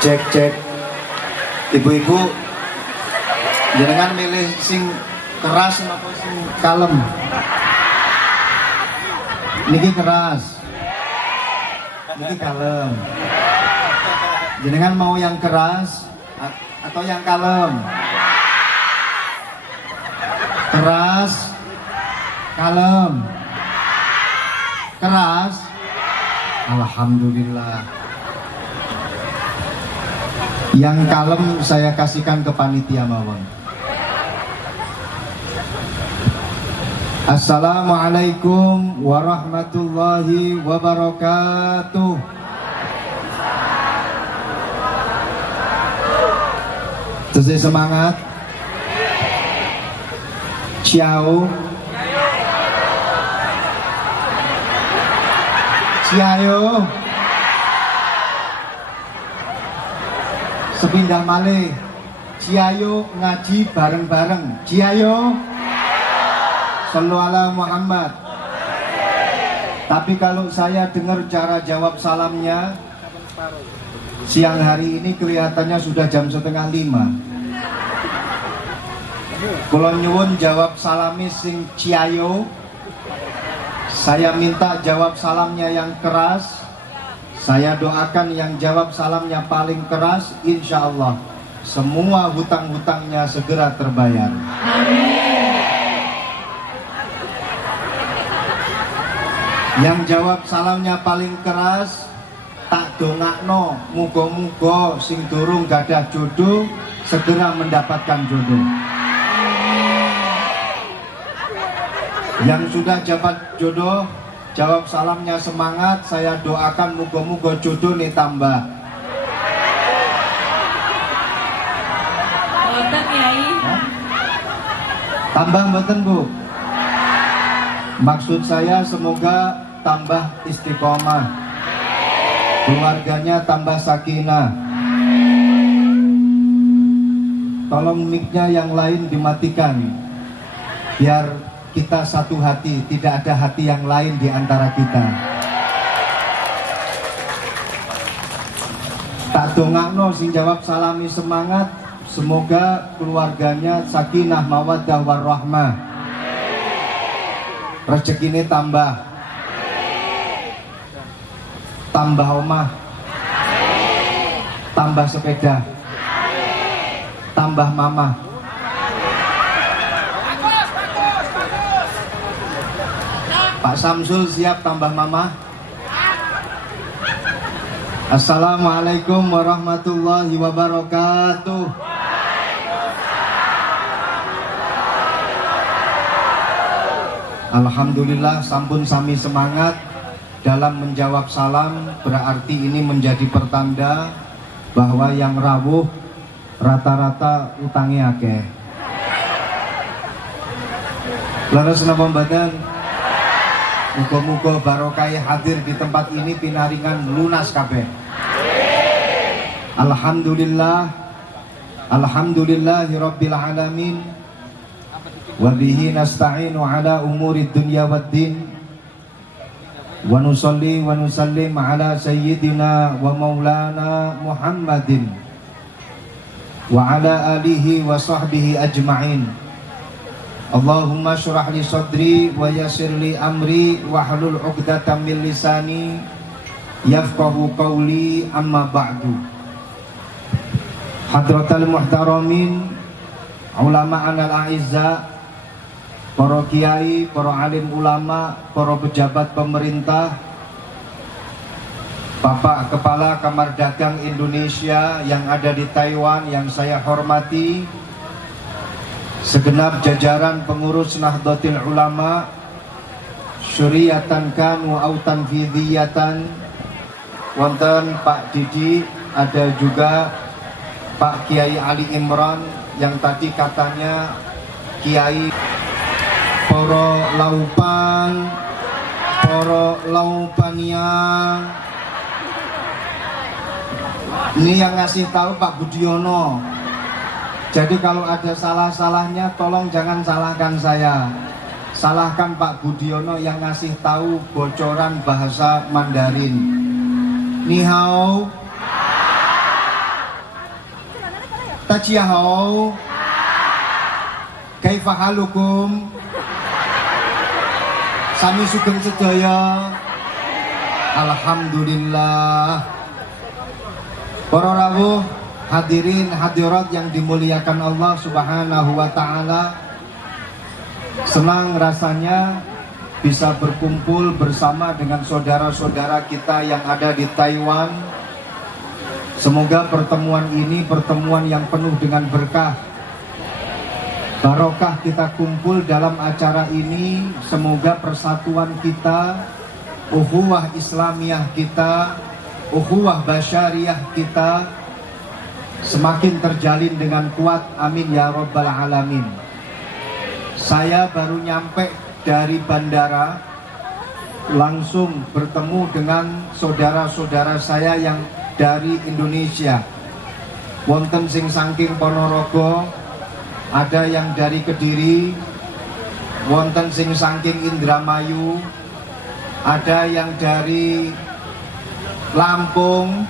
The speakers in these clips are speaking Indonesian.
Cek cek. Ibu-ibu jenengan milih sing keras apa sing kalem? Niki keras. Niki kalem. Jenengan mau yang keras atau yang kalem? Keras, kalem. Keras. Alhamdulillah. Yang kalem saya kasihkan ke panitia mawon. Assalamualaikum warahmatullahi wabarakatuh. Terus semangat. Ciao. Ciao. Sepindah malih. Ciao ngaji bareng-bareng. Ciao. Sallu ala Muhammad. Tapi kalau saya dengar cara jawab salamnya, siang hari ini kelihatannya sudah jam 4:30. Kula nyuwun jawab salami sing ciayo. Saya minta jawab salamnya yang keras. Saya doakan yang jawab salamnya paling keras, insya Allah semua hutang-hutangnya segera terbayar. Yang jawab salamnya paling keras, tak dongakno, muga-muga sing durung gadah jodoh segera mendapatkan jodoh. Yang sudah dapat jodoh, jawab salamnya semangat, saya doakan muga-muga jodoh nih tambah. Mboten Yai. Tambah mboten Bu? Maksud saya semoga tambah istiqomah, keluarganya tambah sakinah. Tolong mic-nya yang lain dimatikan, biar kita satu hati, tidak ada hati yang lain di antara kita. Tak dongakno sing jawab salami semangat, semoga keluarganya sakinah mawaddah warahmah. Rezekine tambah. Tambah omah. Tambah sepeda. Tambah mama. Pak Samsul siap tambah mama? Assalamualaikum warahmatullahi wabarakatuh. Alhamdulillah sampun sami semangat dalam menjawab salam, berarti ini menjadi pertanda bahwa yang rawuh rata-rata utangnya akeh. Leres napa mboten? Muga-muga barokah hadir di tempat ini pinaringan lunas kabeh. Alhamdulillah. Alhamdulillahirabbil alamin. Wa bihi nasta'inu ala umuri dunya waddin. Wa nusalli wa nusallim ala sayyidina wa maulana Muhammadin wa ala alihi wa sahbihi ajma'in. Allahumma syrah li sadri wa yassir li amri wa hlul 'uqdatam min lisani yafqahu qawli, amma ba'du. Hadratal muhtaramin, ulama anal a'izza, para kiai, para alim ulama, para pejabat pemerintah, Bapak Kepala Kamar Dagang Indonesia yang ada di Taiwan yang saya hormati, segenap jajaran pengurus Nahdlatul Ulama, syuriatan kanu au tanfidhiyatan, wonten Pak Didi, ada juga Pak Kiai Ali Imran yang tadi katanya Kiai, para laupan, para laupania. Ini yang ngasih tahu Pak Budiono. Jadi kalau ada salah-salahnya tolong jangan salahkan saya. Salahkan Pak Budiono yang ngasih tahu bocoran bahasa Mandarin. Ni hao. Tachiyahou. Kaifa halukum? Sami sugeng sedaya. Alhamdulillah. Para rawuh, hadirin hadirat yang dimuliakan Allah Subhanahu wa taala. Senang rasanya bisa berkumpul bersama dengan saudara-saudara kita yang ada di Taiwan. Semoga pertemuan ini pertemuan yang penuh dengan berkah. Barokah kita kumpul dalam acara ini. Semoga persatuan kita, ukhuwah Islamiyah kita, ukhuwah basyariyah kita semakin terjalin dengan kuat. Amin ya rabbal alamin. Saya baru nyampe dari bandara, langsung bertemu dengan saudara-saudara saya yang dari Indonesia. Wonten sing saking Ponorogo, ada yang dari Kediri, wonten sing saking Indramayu, ada yang dari Lampung.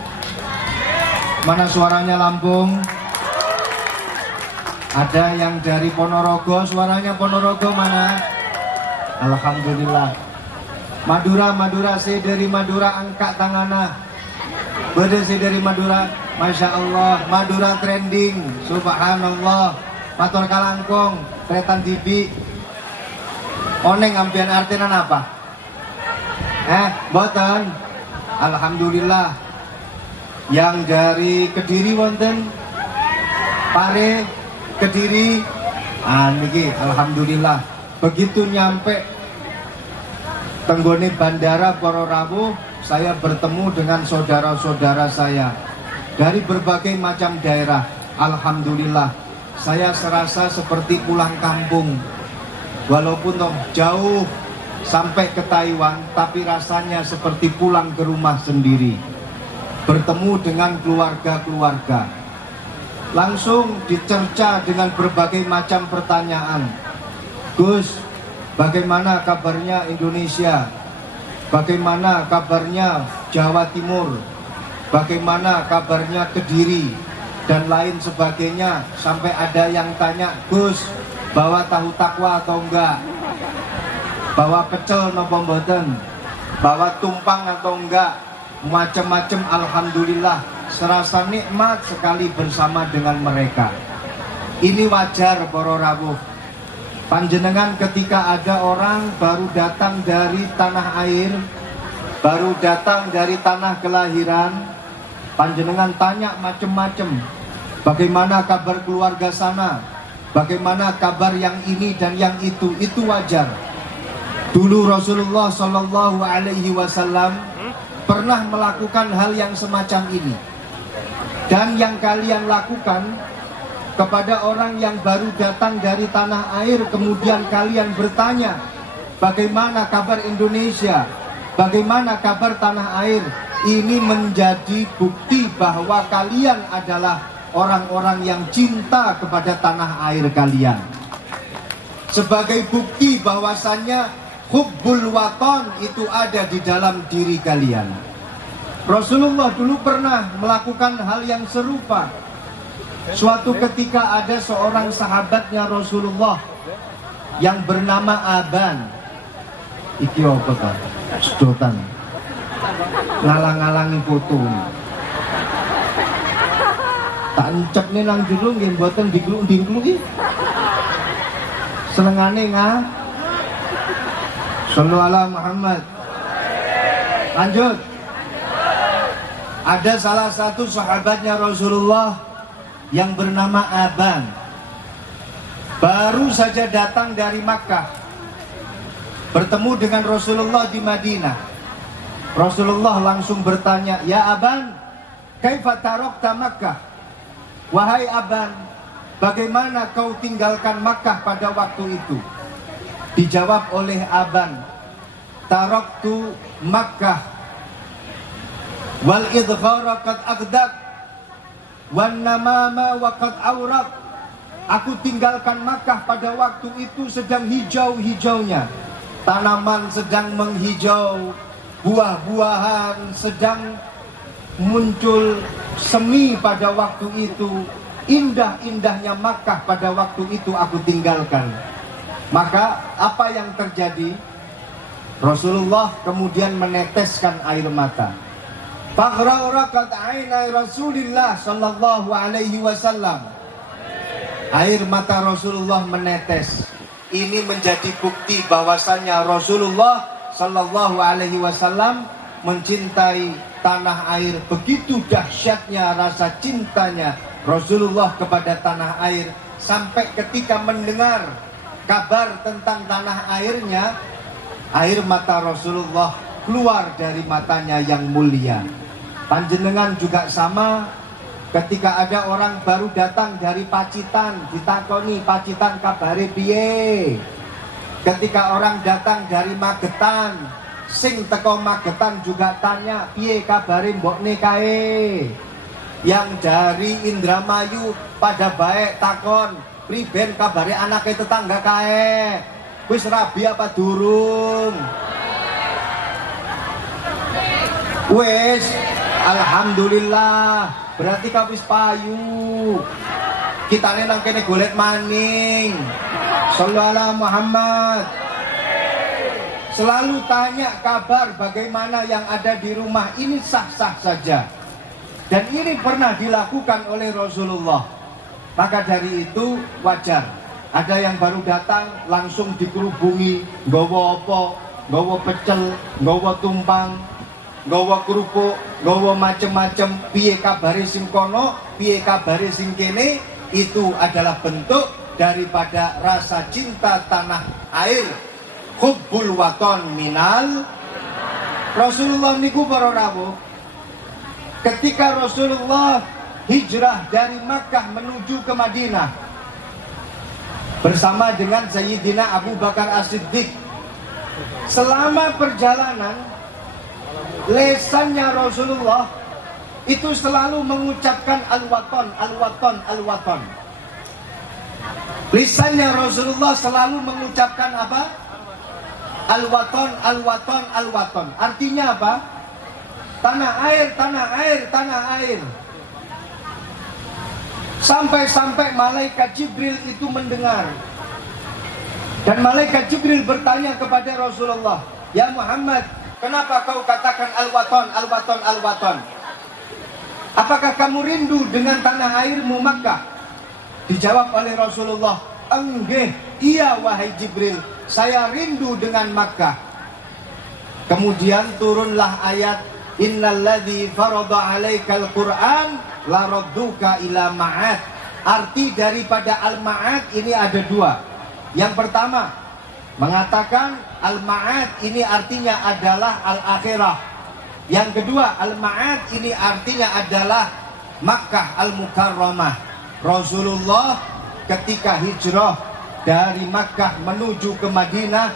Mana suaranya Lampung? Ada yang dari Ponorogo, suaranya Ponorogo mana? Alhamdulillah. Madura, saya dari Madura, angkat tangannya. Beda saya dari Madura, Masya Allah. Madura trending, subhanallah. Matur kalangkung, Tretan TV. Oneng ampian artinan apa? Boten. Alhamdulillah. Yang dari Kediri wonten, Pare, Kediri. Niki alhamdulillah. Begitu nyampe tenggone bandara para rawuh, saya bertemu dengan saudara-saudara saya dari berbagai macam daerah. Alhamdulillah. Saya serasa seperti pulang kampung. Walaupun jauh sampai ke Taiwan, tapi rasanya seperti pulang ke rumah sendiri. Bertemu dengan keluarga-keluarga. Langsung dicerca dengan berbagai macam pertanyaan. Gus, bagaimana kabarnya Indonesia? Bagaimana kabarnya Jawa Timur? Bagaimana kabarnya Kediri? Dan lain sebagainya. Sampai ada yang tanya, Gus, bawa tahu takwa atau enggak? Bawa pecel nopo mboten? Bawa tumpang atau enggak? Macam-macam. Alhamdulillah, serasa nikmat sekali bersama dengan mereka. Ini wajar para rawuh. Panjenengan ketika ada orang baru datang dari tanah air, baru datang dari tanah kelahiran, panjenengan tanya macam-macam. Bagaimana kabar keluarga sana? Bagaimana kabar yang ini dan yang itu wajar. Dulu Rasulullah Shallallahu Alaihi Wasallam pernah melakukan hal yang semacam ini. Dan yang kalian lakukan kepada orang yang baru datang dari tanah air, kemudian kalian bertanya, bagaimana kabar Indonesia? Bagaimana kabar tanah air? Ini menjadi bukti bahwa kalian adalah orang-orang yang cinta kepada tanah air kalian. Sebagai bukti bahwasannya hubbul waton itu ada di dalam diri kalian. Rasulullah dulu pernah melakukan hal yang serupa. Suatu ketika ada seorang sahabatnya Rasulullah yang bernama Aban. Iki apa ta? Sedotan. Ngalang-ngalangi foto. Tak encep nih nang jero nggih mboten digluk-digluk iki. Senengane Shallu ala Muhammad. Lanjut. Ada salah satu sahabatnya Rasulullah yang bernama Aban. Baru saja datang dari Makkah, bertemu dengan Rasulullah di Madinah. Rasulullah langsung bertanya, ya Aban, kaifa tarakta Makkah? Wahai Aban, bagaimana kau tinggalkan Makkah pada waktu itu? Dijawab oleh Aban, taraktu Makkah wal idghara qad aqdak wan namama wa qad awraq. Aku tinggalkan Makkah pada waktu itu sedang hijau-hijaunya, tanaman sedang menghijau, buah-buahan sedang muncul semi pada waktu itu. indah-indahnya Makkah pada waktu itu aku tinggalkan. Maka apa yang terjadi? Rasulullah kemudian meneteskan air mata. Faghrarat ainai Rasulillah sallallahu alaihi wasallam. Air mata Rasulullah menetes. Ini menjadi bukti bahwasannya Rasulullah sallallahu alaihi wasallam mencintai tanah air. Begitu dahsyatnya rasa cintanya Rasulullah kepada tanah air, sampai ketika mendengar kabar tentang tanah airnya, air mata Rasulullah keluar dari matanya yang mulia. Panjenengan juga sama, ketika ada orang baru datang dari Pacitan, ditakoni Pacitan kabare piye. Ketika orang datang dari Magetan, sing teko Magetan juga tanya piye kabare mbokne kae. Yang dari Indramayu pada baik takon priben kabare anake tetangga kae. Wis rabi apa durung? Wis, alhamdulillah. Berarti kau wis payu. Kitane nang kene golek maning. Shallallahu alaihi Muhammad. Selalu tanya kabar bagaimana yang ada di rumah, ini sah-sah saja. Dan ini pernah dilakukan oleh Rasulullah. Maka dari itu wajar. Ada yang baru datang langsung dikerubungi, nggawa apa, nggawa pecel, nggawa tumpang, nggawa kerupuk, nggawa macem-macem. Piye kabare sing kono, piye kabare sing kene. Itu adalah bentuk daripada rasa cinta tanah air. Hubbul waton minal. Rasulullah niku para rawuh, ketika Rasulullah hijrah dari Makkah menuju ke Madinah bersama dengan Sayyidina Abu Bakar As-Siddiq, selama perjalanan lesannya Rasulullah itu selalu mengucapkan al-waton, al-waton, al-waton. Lisannya Rasulullah selalu mengucapkan apa? Al-waton, al-waton, al-waton. Artinya apa? Tanah air, tanah air, tanah air. Sampai-sampai malaikat Jibril itu mendengar. Dan malaikat Jibril bertanya kepada Rasulullah, "Ya Muhammad, kenapa kau katakan al-waton, al-waton, al-waton? Apakah kamu rindu dengan tanah airmu Makkah?" Dijawab oleh Rasulullah, "Enggih, iya wahai Jibril, saya rindu dengan Makkah." Kemudian turunlah ayat, "Innalladzi farada 'alaikal Qur'an laradduka ila ma'ad." Arti daripada al-ma'ad ini ada dua. Yang pertama mengatakan al-ma'ad ini artinya adalah al-akhirah. Yang kedua, al-ma'ad ini artinya adalah Makkah al-Mukarramah. Rasulullah ketika hijrah dari Makkah menuju ke Madinah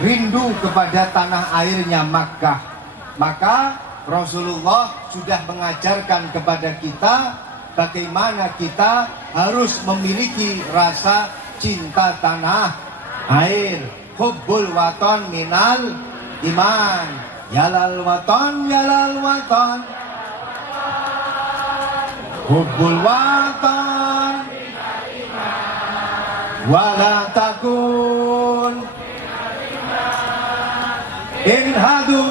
rindu kepada tanah airnya Makkah. Maka Rasulullah sudah mengajarkan kepada kita bagaimana kita harus memiliki rasa cinta tanah air. Hubbul waton minal iman. Yalal waton, yalal waton. Hubbul waton wala takun inhadu.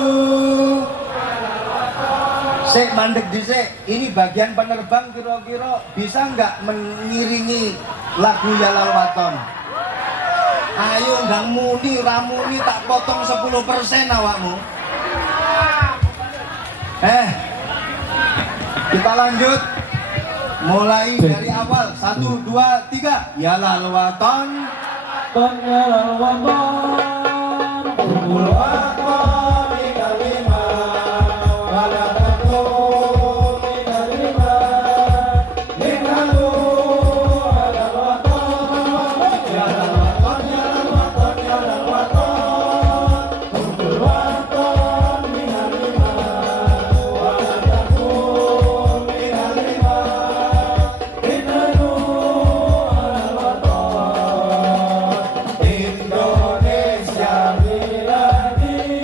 Sek mandek disek, ini bagian penerbang kira-kira bisa nggak mengiringi lagu Yalal Waton? Ayo ndang muni ramuni tak potong 10% awakmu. Kita lanjut. Mulai dari awal. 1, 2, 3. Yalal Waton, yalal waton, hubbul waton minal iman, wala takun minal iman, innahu alal waton, yalal waton, yalal waton, yalal waton, hubbul waton minal iman, wala takun minal iman, innahu alal waton. Indonesia miladi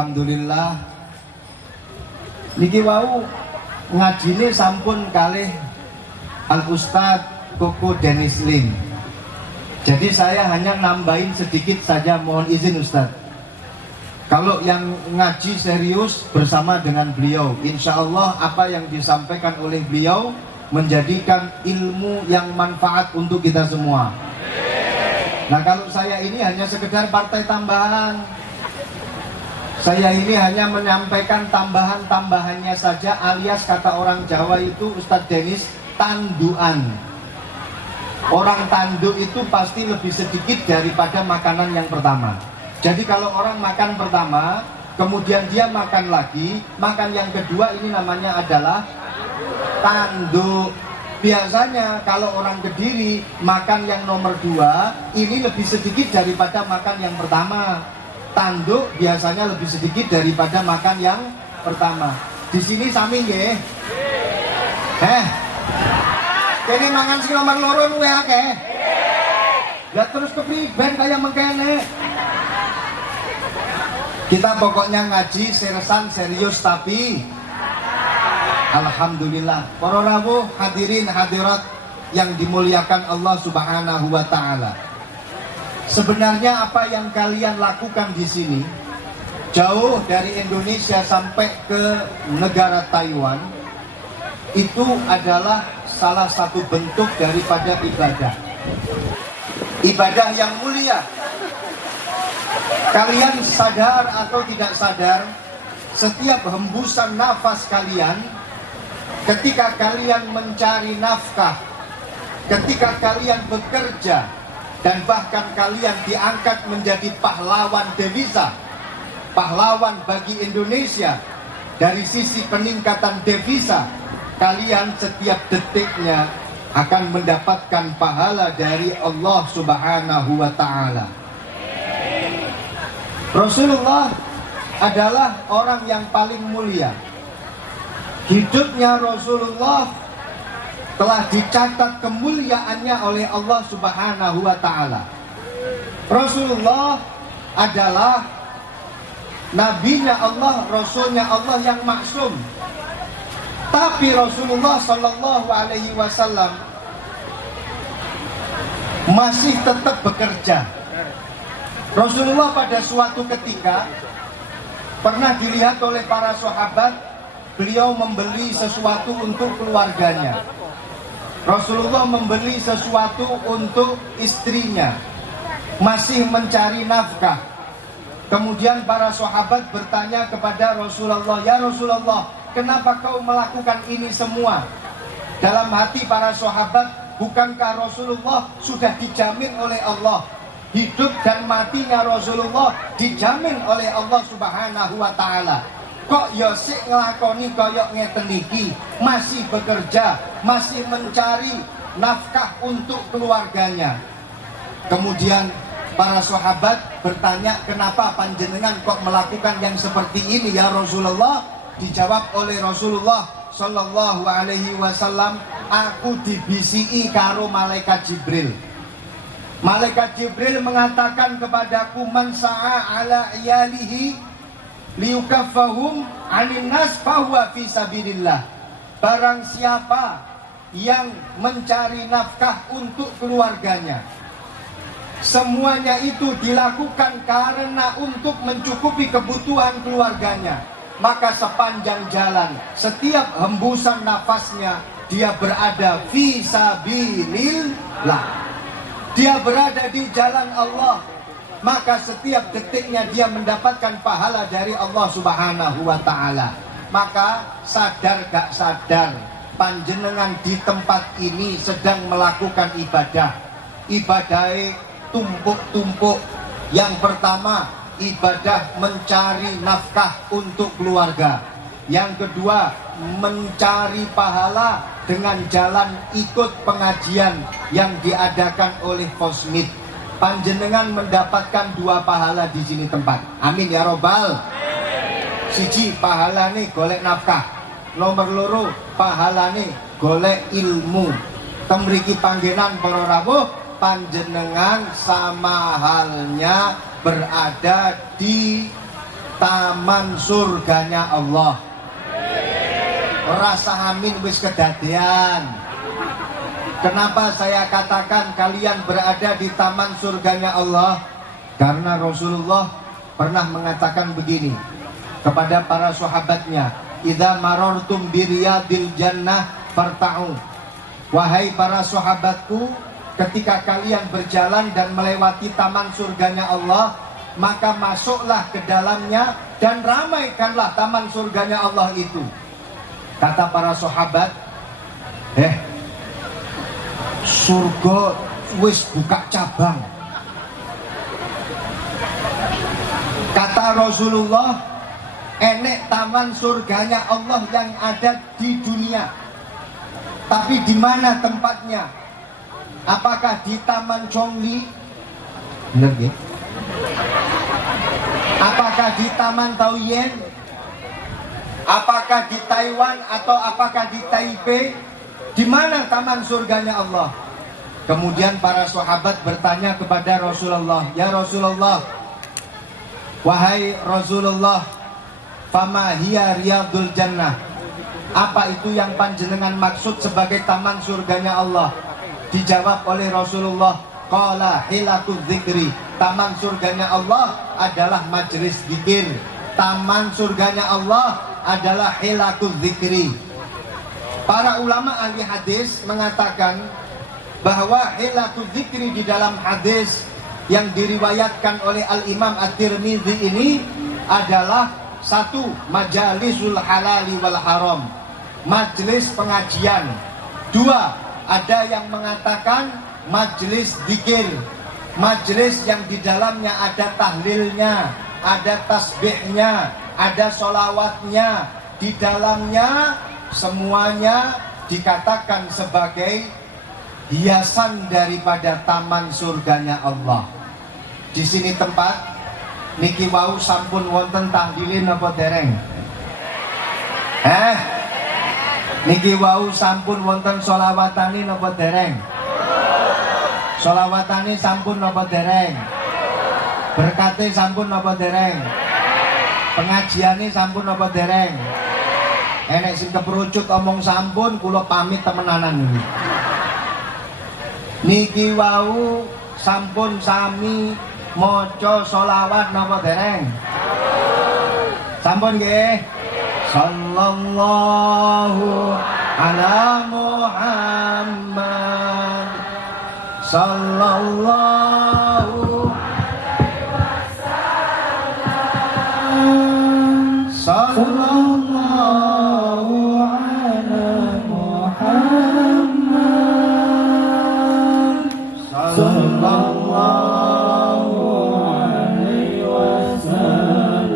alhamdulillah niki wau ngajine sampun kalih Al Ustadz Koko Dennis Lim. Jadi saya hanya nambahin sedikit saja, mohon izin Ustadz. Kalau yang ngaji serius bersama dengan beliau, insya Allah apa yang disampaikan oleh beliau menjadikan ilmu yang manfaat untuk kita semua. Nah kalau saya ini hanya sekedar partai tambahan, saya ini hanya menyampaikan tambahan-tambahannya saja, alias kata orang Jawa itu Ustadz Dennis, tanduan. Orang tanduk itu pasti lebih sedikit daripada makanan yang pertama. Jadi kalau orang makan pertama, kemudian dia makan lagi, makan yang kedua, ini namanya adalah tanduk. Biasanya kalau orang Kediri makan yang nomor 2, ini lebih sedikit daripada makan yang pertama. Tanduk biasanya lebih sedikit daripada makan yang pertama. Di sini sami nggih? Kene mangan sing nomor 2 luwih akeh. Ya terus kepriben kaya mengkene. Kita pokoknya ngaji sersan serius tapi alhamdulillah. Para rawuh hadirin hadirat yang dimuliakan Allah Subhanahu wa taala. Sebenarnya apa yang kalian lakukan di sini jauh dari Indonesia sampai ke negara Taiwan itu adalah salah satu bentuk daripada ibadah. Ibadah yang mulia. Kalian sadar atau tidak sadar, setiap hembusan nafas kalian, ketika kalian mencari nafkah, ketika kalian bekerja, dan bahkan kalian diangkat menjadi pahlawan devisa, pahlawan bagi Indonesia dari sisi peningkatan devisa, kalian setiap detiknya akan mendapatkan pahala dari Allah Subhanahu wa taala. Rasulullah adalah orang yang paling mulia. Hidupnya Rasulullah telah dicatat kemuliaannya oleh Allah Subhanahu wa taala. Rasulullah adalah nabinya Allah, rasulnya Allah yang maksum. Tapi Rasulullah Shallallahu Alaihi Wasallam masih tetap bekerja. Rasulullah pada suatu ketika pernah dilihat oleh para sahabat, beliau membeli sesuatu untuk keluarganya. Rasulullah membeli sesuatu untuk istrinya, masih mencari nafkah. Kemudian para sahabat bertanya kepada Rasulullah, "Ya Rasulullah, kenapa kau melakukan ini semua?" Dalam hati para sahabat, bukankah Rasulullah sudah dijamin oleh Allah? Hidup dan matinya Rasulullah dijamin oleh Allah Subhanahu wa taala. Kok ya sik nglakoni kaya ngeten iki, masih bekerja, masih mencari nafkah untuk keluarganya. Kemudian para sahabat bertanya, "Kenapa panjenengan kok melakukan yang seperti ini ya Rasulullah?" Dijawab oleh Rasulullah Shallallahu Alaihi Wasallam, "Aku dibisiki karo malaikat Jibril." Malaikat Jibril mengatakan kepadaku, "Man sa'a ala iyalihi liyukaffahum 'anil nas fahuwa fi sabilillah." Barang siapa yang mencari nafkah untuk keluarganya, semuanya itu dilakukan karena untuk mencukupi kebutuhan keluarganya, maka sepanjang jalan, setiap hembusan nafasnya, dia berada fi sabilillah. Dia berada di jalan Allah, maka setiap detiknya dia mendapatkan pahala dari Allah Subhanahu wa taala. Maka sadar gak sadar, panjenengan di tempat ini sedang melakukan ibadah. Ibadahnya tumpuk-tumpuk. Yang pertama, ibadah mencari nafkah untuk keluarga. Yang kedua, mencari pahala dengan jalan ikut pengajian yang diadakan oleh Fosmid. Panjenengan mendapatkan 2 pahala di sini tempat. Amin ya robbal. Siji, pahalane golek nafkah. Nomor 2, pahalane golek ilmu. Temriki panggenan para rawuh, panjenengan sama halnya berada di taman surganya Allah. Rasa amin wis kedadean. Kenapa saya katakan kalian berada di taman surganya Allah? Karena Rasulullah pernah mengatakan begini kepada para sahabatnya, idza marartum biriyadil jannah farta'u. Wahai para sahabatku, ketika kalian berjalan dan melewati taman surganya Allah, maka masuklah ke dalamnya dan ramaikanlah taman surganya Allah itu. Kata para sahabat, surga wis buka cabang. Kata Rasulullah, enek taman surganya Allah yang ada di dunia. Tapi di mana tempatnya? Apakah di Taman Chongli? Benar ya? Apakah di Taman Taoyuan? Apakah di Taiwan atau apakah di Taipei? Di mana taman surganya Allah? Kemudian para sahabat bertanya kepada Rasulullah, ya Rasulullah, wahai Rasulullah, fama hiya riyadul jannah? Apa itu yang panjenengan maksud sebagai taman surganya Allah? Dijawab oleh Rasulullah, qala hilatul dzikri. Taman surganya Allah adalah majelis zikir. Taman surganya Allah adalah hilatul dzikri. Para ulama ahli hadis mengatakan bahwa hilatul dzikri di dalam hadis yang diriwayatkan oleh Al-Imam At-Tirmidzi ini adalah satu, majalisul halali wal haram, majelis pengajian. Dua, ada yang mengatakan majelis zikir, majelis yang di dalamnya ada tahlilnya, ada tasbihnya, ada sholawatnya. Di dalamnya semuanya dikatakan sebagai hiasan daripada taman surganya Allah. Di sini tempat niki wau sampun wonten tahlilin apa dereng? Niki wau sampun wonten sholawatani napa dereng? Sholawatani sampun napa dereng? Berkate sampun napa dereng? Pengajiane sampun napa dereng? Enek sing keperucut omong sampun, kula pamit temenanan niki. Niki wau sampun sami maca sholawat napa dereng? Sampun nggih? Sallallahu ala Muhammad, sallallahu alaihi wasallam, sallallahu ala Muhammad, sallallahu sallallahu ala Muhammad, sallallahu alaihi wasallam,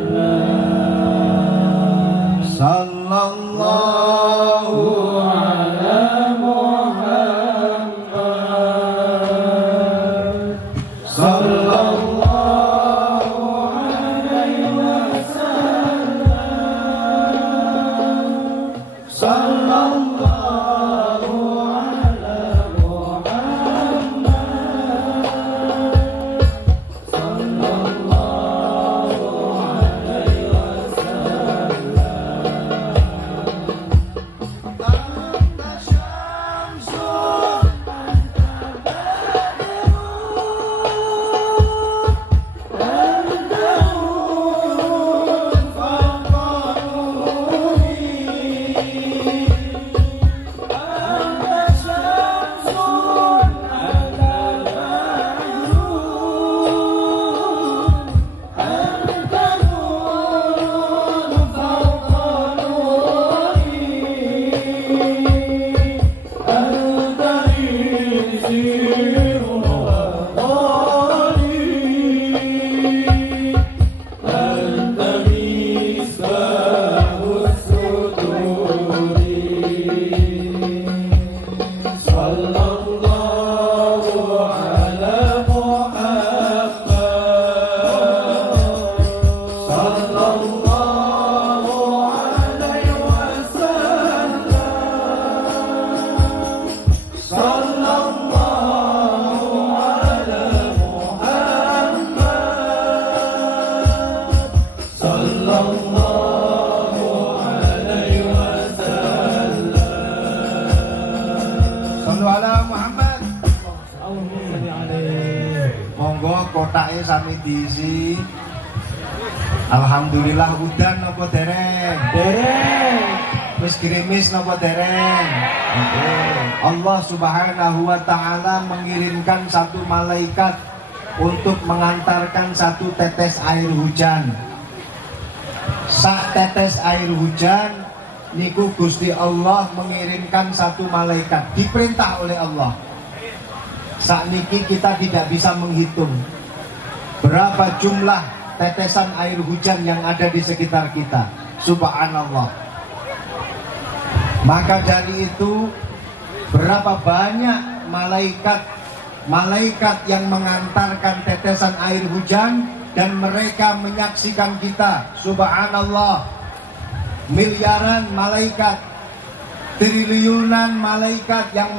sallallahu ala Muhammad, sallallahu alaihi wasallam. awake sami diisi. Alhamdulillah udan napa dereng? Dereng. Wis gerimis napa dereng? Allah Subhanahu wa taala mengirimkan satu malaikat untuk mengantarkan satu tetes air hujan. Sak tetes air hujan niku Gusti Allah mengirimkan satu malaikat, diperintah oleh Allah. Saat niki kita tidak bisa menghitung berapa jumlah tetesan air hujan yang ada di sekitar kita. Subhanallah. Maka dari itu berapa banyak malaikat yang mengantarkan tetesan air hujan dan mereka menyaksikan kita. Subhanallah. Miliaran malaikat, triliunan malaikat yang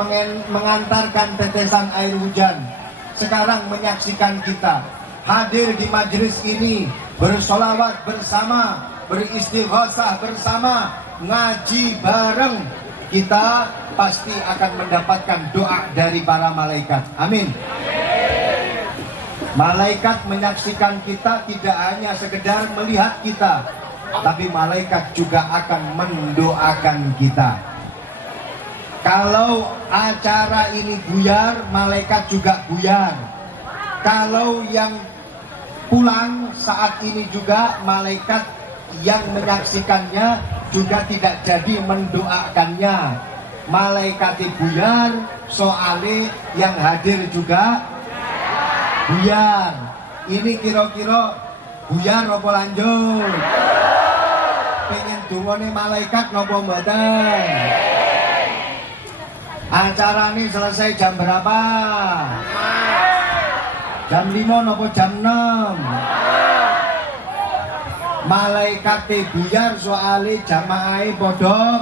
mengantarkan tetesan air hujan sekarang menyaksikan kita hadir di majelis ini, bersolawat bersama, beristighosah bersama, ngaji bareng. Kita pasti akan mendapatkan doa dari para malaikat. Amin. Malaikat menyaksikan kita tidak hanya sekedar melihat kita, tapi malaikat juga akan mendoakan kita. Kalau acara ini buyar, malaikat juga buyar. Kalau yang pulang saat ini juga, malaikat yang menyaksikannya juga tidak jadi mendoakannya. Malaikat buyar, soalnya yang hadir juga buyar. Ini kira-kira buyar apa lanjut? Pengen dungane malaikat napa mboten? Acara ini selesai jam berapa? Jam 5 napa jam 6? Malaikat buyar soalnya jamaah podo.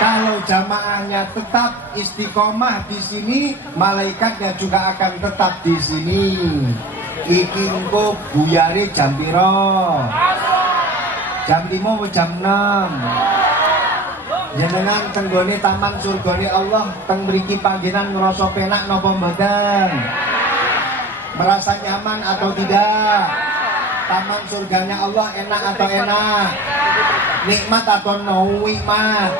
Kalau jamaahnya tetap istiqomah di sini, malaikatnya juga akan tetap di sini. Iki engko buyare jam piro? Jam 5 atau jam 6? Jenengan tenggone taman surgane Allah teng mriki panggenan ngrasa penak napa mboten? Merasa nyaman atau tidak? Taman surganya Allah enak atau enak? Nikmat atau nikmat?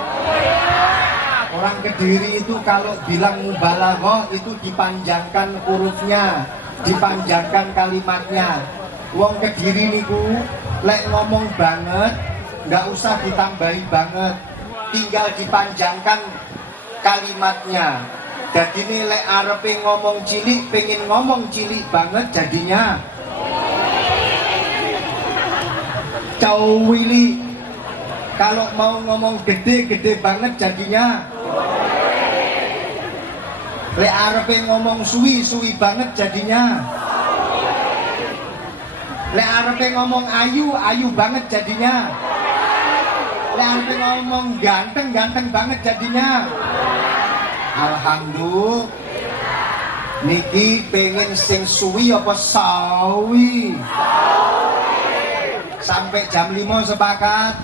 Orang Kediri itu kalau bilang mubalaghah itu dipanjangkan hurufnya, dipanjangkan kalimatnya. Wong Kediri niku lek ngomong banget nggak usah ditambahi banget, tinggal dipanjangkan kalimatnya. Jadi ini lek arepe ngomong cilik, pengen ngomong cilik banget jadinya cawili. Kalau mau ngomong gede-gede banget jadinya lek arepe ngomong suwi-suwi banget jadinya lek arepe ngomong ayu-ayu banget jadinya lek arepe ngomong ganteng-ganteng banget jadinya. Alhamdulillah. Niki pengen sing suwi apa sawi? Sampai jam 5 sepakat?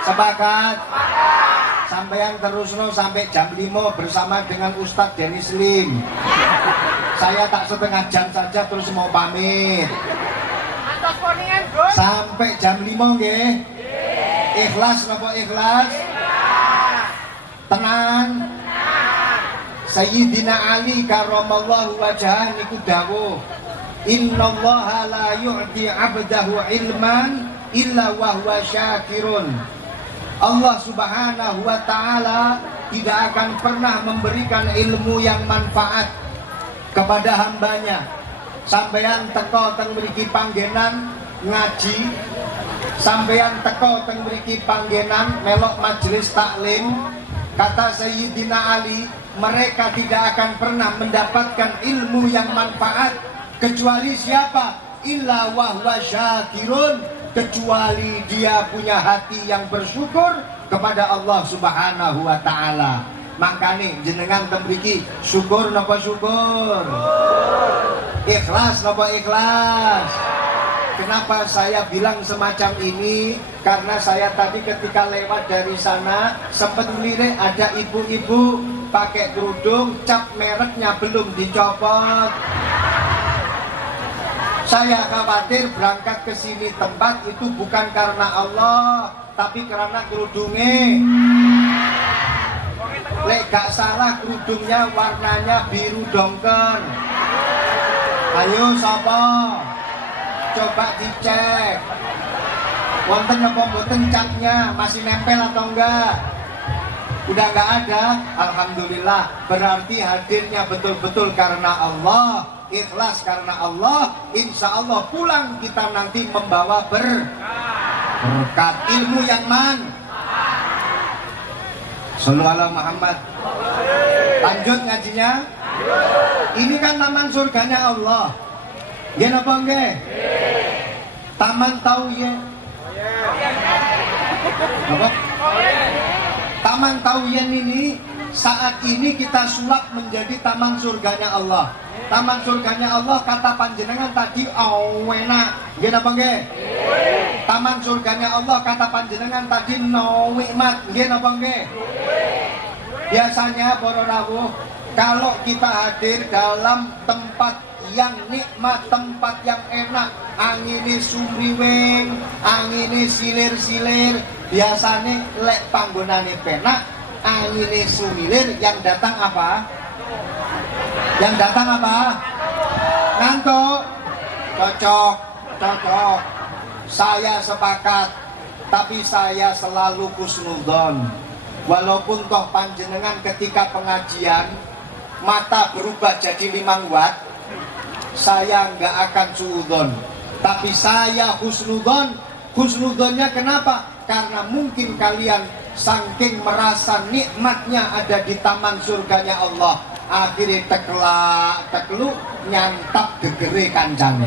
Sepakat? Sampai yang terus sampai jam 5 bersama dengan Ustadz Dennis Lim. Saya tak setengah jam saja terus mau pamit. Sampai jam 5 nggih. Ikhlas napa ikhlas? Tenang. Sayyidina Ali karramallahu wajhah niku dawuh, innallaha la yu'ti 'abdahu ilman illa wa huwa syakirun. Allah Subhanahu wa taala tidak akan pernah memberikan ilmu yang manfaat kepada hambanya. Sampeyan teko teng mriki panggenan ngaji, sampeyan teko teng mriki panggenan melok majelis taklim, kata Sayyidina Ali, mereka tidak akan pernah mendapatkan ilmu yang manfaat kecuali siapa? Illa wa huwa syakirun, kecuali dia punya hati yang bersyukur kepada Allah Subhanahu wa taala. Makanya jenengan tembriki syukur napa syukur? Ikhlas napa ikhlas? Kenapa saya bilang semacam ini? Karena saya tadi ketika lewat dari sana sempat melirik ada ibu-ibu pakai kerudung, cap mereknya belum dicopot. Saya khawatir berangkat ke sini tempat itu bukan karena Allah, tapi karena kerudungnya. Lek gak salah kerudungnya warnanya biru dongker. Ayo sapa? Coba dicek. Wonten apa mboten capnya? Masih nempel atau enggak? Udah enggak ada? Alhamdulillah. Berarti hadirnya betul-betul karena Allah, ikhlas karena Allah. Insya Allah pulang kita nanti membawa berkat ilmu yang man. Sallu ala Muhammad. Lanjut ngajinya. Ini kan taman surganya Allah. Nggih napa nggih? Taman Tauye. Apa? Taman Tauyen ini saat ini kita sulap menjadi taman surganya Allah. Taman surganya Allah kata panjenengan tadi awena. Nggih napa nggih? Taman surganya Allah kata panjenengan tadi no nikmat. Nggih napa nggih? Biasanya para rawuh kalau kita hadir dalam tempat yang nikmat, tempat yang enak, angine sumriwing, angine silir-silir, biasanya lek panggonane penak, angine sumilir, yang datang apa? Yang datang apa? Ngantuk. Cocok, cocok. Saya sepakat, tapi saya selalu husnudzon. Walaupun toh panjenengan ketika pengajian mata berubah jadi 5 watt, saya nggak akan suudzon, tapi saya husnudzon. Husnudzonnya kenapa? Karena mungkin kalian saking merasa nikmatnya ada di taman surganya Allah, akhirnya tekluk nyantap gegere kancane.